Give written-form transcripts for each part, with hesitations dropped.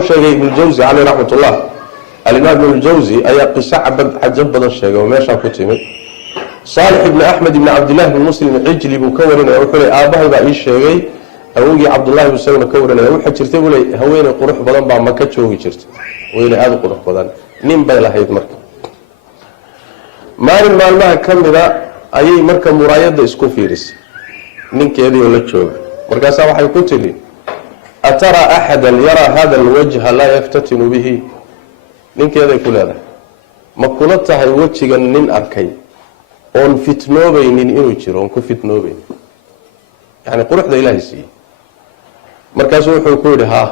شيء ابن الجوزي عليه رحمة الله الإمام ابن الجوزي أي قصة عجب بدر الشيء وماشى كتمه صالح بن أحمد بن عبد الله بن مسلم عجلي بكورنا وحولي آباه بأي الشيء أوجي عبد الله بن سلمة كورنا وحد شرته ولا هوين قروح بدن بعد ما كتشوي شرته وين هذا قروح بدن نيم بلا هيد مركب ما كم ذا أي مركب مرايد إسكوفيرس نين كذي ولا تشوي مركب سواء حيكتلي أترى أحدا يرى هذا الوجه لا يفتتن به نين كذا يقول هذا ما كنتها الوجه نين أركي on fitnoobeynin inuu jiro on ku fitnoobeyn yani quruxda ilaahay siiyey markaasuu wuxuu ku yidhi haa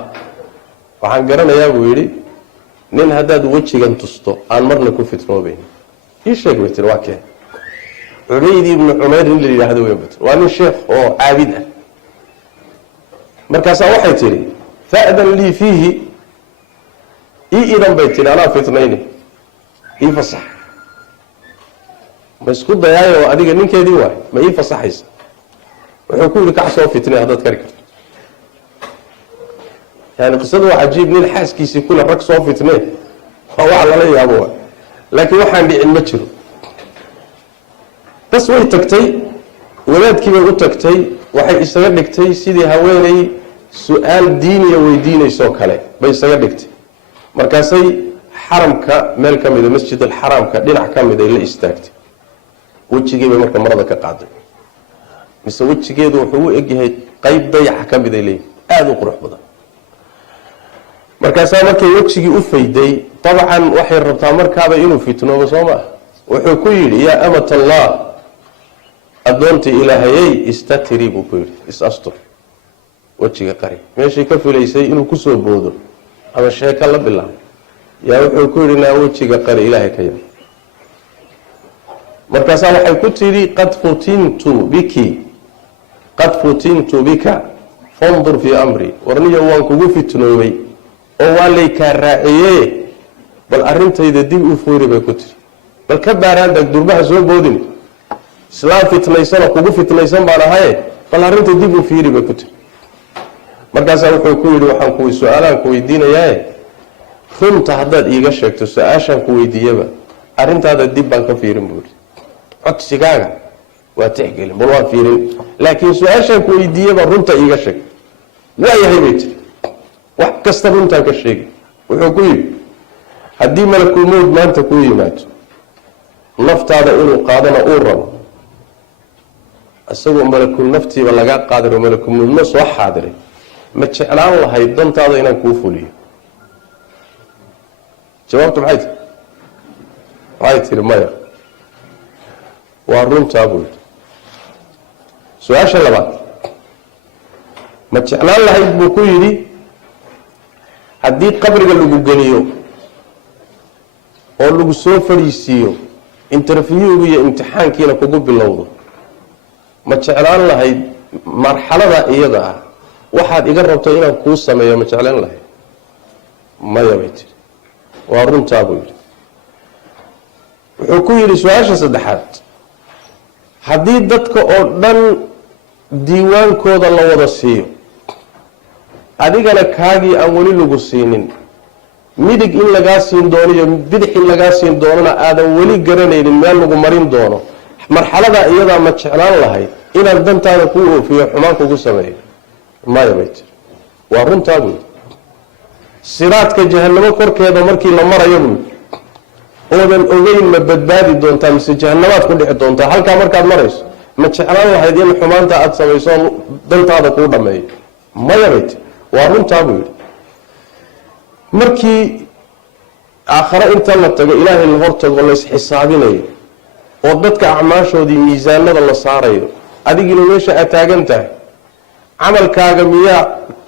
waxaan garanayaa buu yidhi nin haddaad wejigan tusto aan marna ku fitnoobeyn ii sheeg bay tiri waa kee cubayd ibnu cumayr in la yidhaahdo weyn bat waa nin sheekh oo caabid ah markaasaa waxay tidhi fa'dan lii fiihi ii idan bay tidhi anaa fitnayni ii fasax ma isku dayaayo adiga ninkeedii waay ma ii fasaxaysa wuxuu ku yidhi kac soo fitnay haddaad kari karto yani qisadu waa cajiib nin xaaskiisii kule rag soo fitnay waa wax lala yaabo waay laakiin waxaan dhicin ma jiro bas way tagtay wadaadkii bay u tagtay waxay isaga dhigtay sidii haweenay su-aal diiniya weydiinaysoo kale bay isaga dhigtay markaasay xaramka meel ka mida masjid alxaraamka dhinac ka mid ay la istaagtay wejigeebay marka marada ka qaaday mise wejigeedu wuxuu u egyahay qayb dayaxa ka mid ay leeyihin aada u qurux badan markaasaa markay wejigii u fayday dabcan waxay rabtaa markaaba inuu fitnoobo soo maa wuxuu ku yidhi yaa amat allah addoontii ilaahayey istatiri buu ku yidhi is-astur wejiga qari meeshii ka filaysay inuu kusoo boodo ama sheeka la bilaabo yaa wuxuu ku yidhi naa wejiga qari ilaahay ka yaab markaasaa waxay ku tidhi qad futintu bika fandur fii amri warniyo waan kugu fitnoobay oo waa laykaa raaciye bal arintayda dib u fuuri bay ku tidhi bal ka baaraandag durbaha soo boodin islaam fitnaysanoo kugu fitnaysan baan ahaye bal arrinta dib u fiiri bay ku tidhi markaasaa wuxuu ku yidhi waxaan su-aalaan ku weydiinayaaye runta haddaad iiga sheegto su-aashaan ku weydiiyaba arrintaada dib baan ka fiirin buu yidhi codsigaaga waa tixgelin bal waan fiirin laakiin su-aashaan ku weydiiyaba runta iiga sheeg waayahay bay tiri wax kasta runtaan ka sheegi wuxuu ku yidhi haddii malakulmowd maanta kuu yimaado naftaada inuu qaadana uu rabo isagoo malakul naftiiba lagaa qaadiro malakulmowdna soo xaadiray ma jeclaan lahayd dantaada inaan kuu fuliyo jawaabtu maxay tiri maya waa runtaa buu yidhi su-aasha labaad ma jeclaan lahayd buu ku yidhi haddii qabriga lagu geliyo oo lagu soo fadhiisiiyo interviewgu iyo imtixaankiina kugu bilowdo ma jeclaan lahayd marxalada iyada ah waxaad iga rabto inaan kuu sameeyo ma jeclaan lahayd maya bay tiri waa runtaa buu yidhi wuxuu ku yidhi su-aasha saddexaad haddii dadka oo dhan diiwaankooda la wada siiyo adigana kaagii aan weli lagu siinin midig in lagaa siin doono iyo bidix in lagaa siin doonona aadan weli garanaynin meel lagu marin doono marxalada iyadaa ma jeclaan lahayd inaan dantaada kuu oofiyo xumaan kugu sameeyo maya bay tiri waa runtaa buu yidhi siraadka jahanamo korkeeda markii la marayo buu oodan ogeyn ma badbaadi doontaa mise jahannamaad ku dhici doontaa halkaa markaad marayso ma jeclaan lahayd in xumaanta aada samayso dantaada kuu dhammeeyo maya bay tiri waa runtaa buu yidhi markii aakhare inta la tago ilaahay la hortago la isxisaabinayo oo dadka acmaashoodii miisaanada la saarayo adigina meesha aad taagan tahay camalkaaga miyaa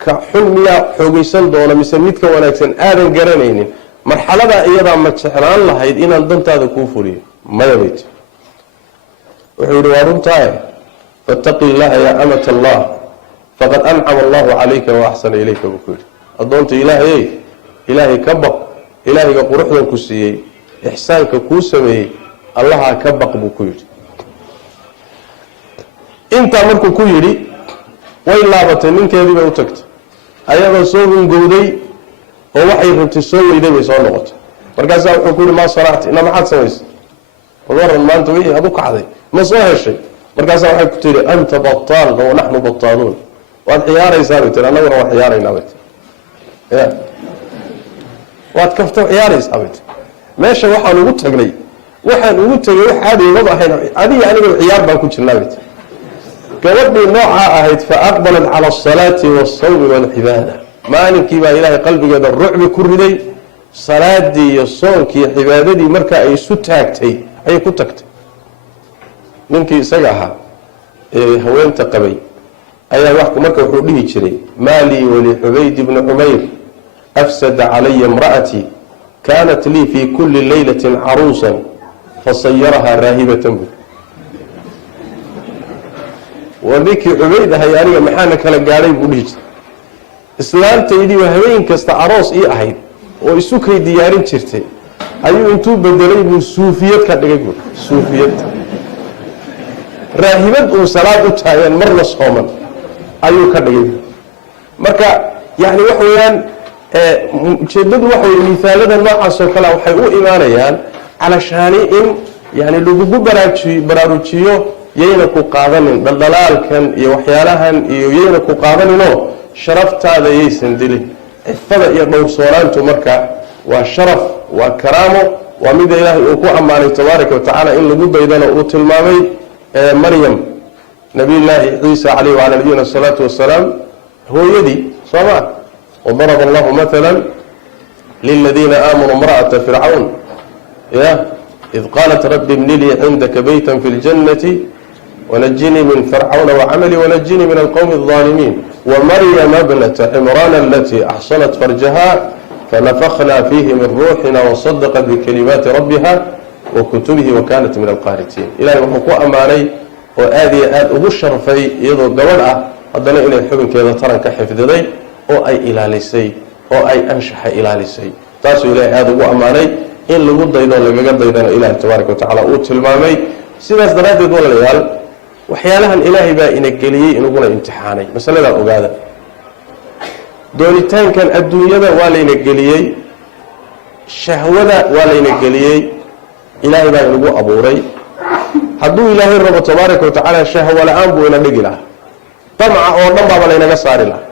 ka xun miyaa xoogaysan doona mise midka wanaagsan aadan garanaynin marxaladaa iyadaa ma jeclaan lahayd inaan dantaada kuu fuliyo maya bay tiri wuxuu yidhi waa runtaaye fattaqi illaha yaa amata allah faqad ancama allahu calayka wa axsana ilayka buu ku yidhi addoonta ilaahayey ilaahay ka baq ilaahayga quruxdan ku siiyey ixsaanka kuu sameeyey allahaa ka baq buu ku yidhi intaa markuu ku yidhi way laabatay ninkeedii bay u tagtay ayadoo soo hungowday oo waxay rabtay soo weyday bay soo noqotay markaasaa wuxuu ku yidhi maa sanacti ina maxaad samaysay waran maanta wixii aad u kacday ma soo heshay markaasaa waxay ku tihi anta bataal wa naxnu bataaluun waad ciyaaraysaa bay tiri annaguna waan ciyaaraynaa bay tiri ya waad kafta ciyaaraysaa bay tiri meesha waxaan ugu tagay wax caadi uma ahayn adiga aniga ciyaar baan ku jirnaa bay tiri gabadhii noocaa ahayd fa aqbalat cala asalaati waasawmi waalcibaada maalinkii baa ilaahay qalbigeeda rucbi ku riday salaadii iyo soonkii iyo cibaadadii markaa ay isu taagtay ayay ku tagtay ninkii isaga ahaa ee haweenta qabay ayaa marka wuxuu dhihi jiray maalii walixubayd ibni cumayr afsada calaya imra'atii kaanat lii fii kulli laylatin caruusan fasayarahaa raahibatan bu waa ninkii cubayd ahay aniga maxaana kala gaadhay buu dhihi jiray islaantaydii waa habeen kasta aroos ii ahayd oo isukay diyaarin jirtay ayuu intuu bedelay buu suufiyad ka dhigay buu suufiyad raahibad uu salaad u taagan marna sooman ayuu ka dhigay marka yani wax weeyaan ujeedadu waxa weye miaalada noocaas oo kale waxay u imaanayaan calashaani in yani lagugu baraarujiyo yayna ku qaadanin dhaldhalaalkan iyo waxyaalahan iyo yayna ku qaadaninoo sharaftaada yaysan dilin cifada iyo dhowrsoonaantu marka waa sharaf waa karaamo waa mida ilaahay uu ku ammaanay tabaaraka watacaala in lagu daydana uu tilmaamay maryam nabiyullaahi ciisa calayhi wacala nabiyina asalaatu wasalaam hooyadii sooma wadaraba allahu matala liladiina aamanuu imra'ata fircawn ya id qaalat rabbi ibni lii cindaka baytan fi ljannati ونجني من فرعون وعملي ونجني من القوم الظالمين ومريم ابنة عمران التي أحصنت فرجها فنفخنا فيه من روحنا وصدقت بكلمات ربها وكتبه وكانت من القانتين إلهي وحكو أماني وآذي أبو الشرفي يضو قولها هذا إلى الحبن كذا ترى كحفظ ذي أو أي إلى لسي أو أي أنشح إلى لسي تاسو إلهي هذا أبو أماني إن لقد أيضا لقد أيضا إلهي تبارك وتعالى أوت المامي سيداس دراتي دول العيال waxyaalahan ilaahay baa ina geliyey inuguna imtixaanay masaladaa ogaada doonitaankan adduunyada waa layna geliyey shahwada waa layna geliyey ilaahay baa inagu abuuray hadduu ilaahay rabo tabaaraka watacaala shahwo la-aan buu ina dhigi lahaa damca oo dhan baaba laynaga saari lahaa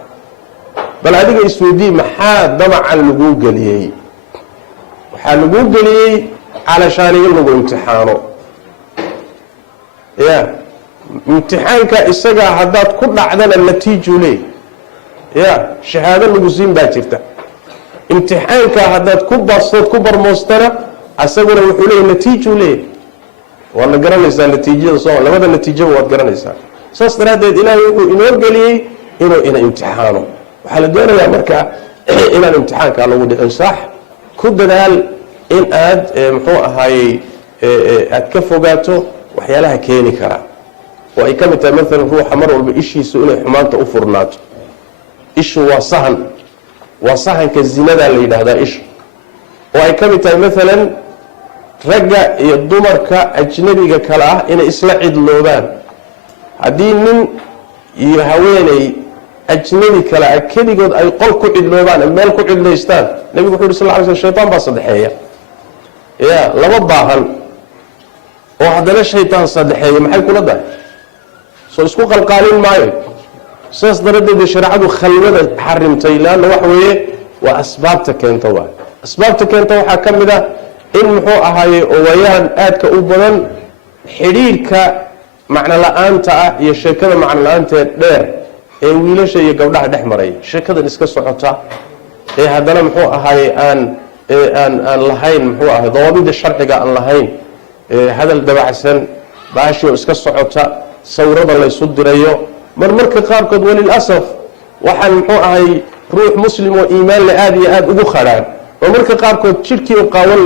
bal adiga isweydii maxaa damacan laguu geliyey waxaa laguu geliyey calashaani in lagu imtixaano ya imtixaanka isagaa haddaad ku dhacdana natiiju leey ya shahaado lagu siin baa jirta imtixaanka haddaad ku bastood ku barmoostana asaguna wuxuu leeyahy natiiju leey waadna garanaysaa natiijada soo labada natiijaba waad garanaysaa saas daraaddeed ilaahay wuxuu inoo geliyey inuu ina imtixaano waxaa la doonayaa marka inaan imtixaankaa lagu dhicin sax ku dadaal in aad muxuu ahaayey aad ka fogaato waxyaalaha keeni karaa oo ay ka mid tahay maalan ruuxa mar walba ishiisu inay xumaanta u furnaato ishu waa sahanka zinadaa la yidhaahdaa ishu oo ay ka mid tahay maalan ragga iyo dumarka ajnabiga kale ah inay isla cidloobaan haddii nin iyo haweeney ajnabi kale ah keligood ay qol ku cidloobaan meel ku cidlaystaan nabigu wuxu yhi sal ly sl shaytaan baa saddexeeya ya laba baahan oo haddana shaytaan saddexeeya maxay kula dahay soo isku qalqaalin maayo saas daradeed shareecadu khalwada xarimtay laana wax weeye waa asbaabta keenta waa asbaabta keenta waxaa ka mid ah in muxuu ahaaye owayaan aadka u badan xidhiirka macno la-aanta ah iyo sheekada macno la-aanteed dheer ee wiilasha iyo gabdhaha dhex maray sheekadan iska socota ee haddana muxuu ahaaye aan lahayn muxuu ahay dawaabida sharciga aan lahayn hadal dabacsan baashio iska socota sawirada laysu dirayo marmarka qaarkood walilasaf waxaan muxuu ahay ruux muslim oo iimaan le aada iyo aada ugu khadhaan oo marka qaarkood jidhkiio qaawan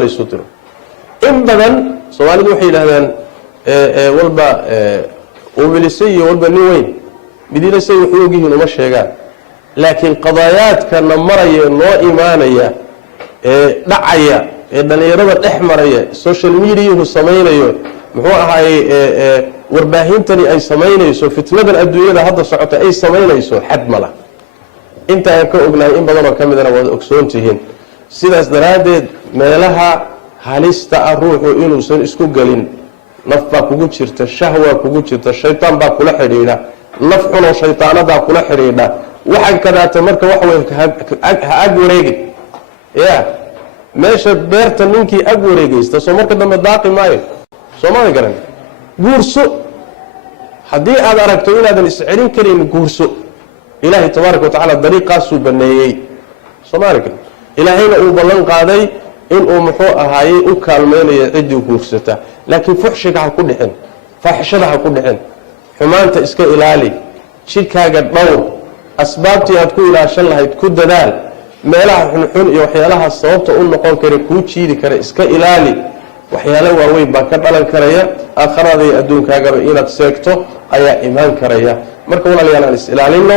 laysu diro in badan soomaalidu waxay yidhahdaan walba ubilise iyo walba nin weyn midinasay waxu ogyihiin uma sheegaan laakiin qadaayaadkana maraya noo imaanaya ee dhacaya ee dhalinyarada dhex maraya social mediahu samaynayo muxuu ahaayey warbaahintani ay samaynayso fitnadan adduunyada hadda socota ay samaynayso xad mala inta aan ka ognahay in badan oo ka midana waad ogsoon tihiin sidaas daraaddeed meelaha halista ah ruuxu inuusan isku gelin naf baa kugu jirta shahwaa kugu jirta shaytaan baa kula xidhiidha naf xunoo shaytaanadaa kula xidhiidha waxaan kadaata marka waxa wey ha ag wareegin ya meesha beerta ninkii ag wareegaysta soo marka dambe daaqi maayo soomada garan guurso haddii aad aragto inaadan iscelin karin guurso ilaahay tabaaraka watacaala dariiqaasuu baneeyey soomaalika ilaahayna uu ballan qaaday inuu muxuu ahaayey u kaalmaynayo ciddii guursata laakiin fuxshiga ha ku dhicin faaxishada ha ku dhicin xumaanta iska ilaali jidhkaaga dhowr asbaabtii aad ku ilaashan lahayd ku dadaal meelaha xunxun iyo waxyaalaha sababta u noqon kara kuu jiidi kara iska ilaali waxyaalo waaweyn baa ka dhalan karaya aakhirada iyo adduunkaagaba inaad seegto ayaa imaan karaya marka walaalayaal aan is ilaalino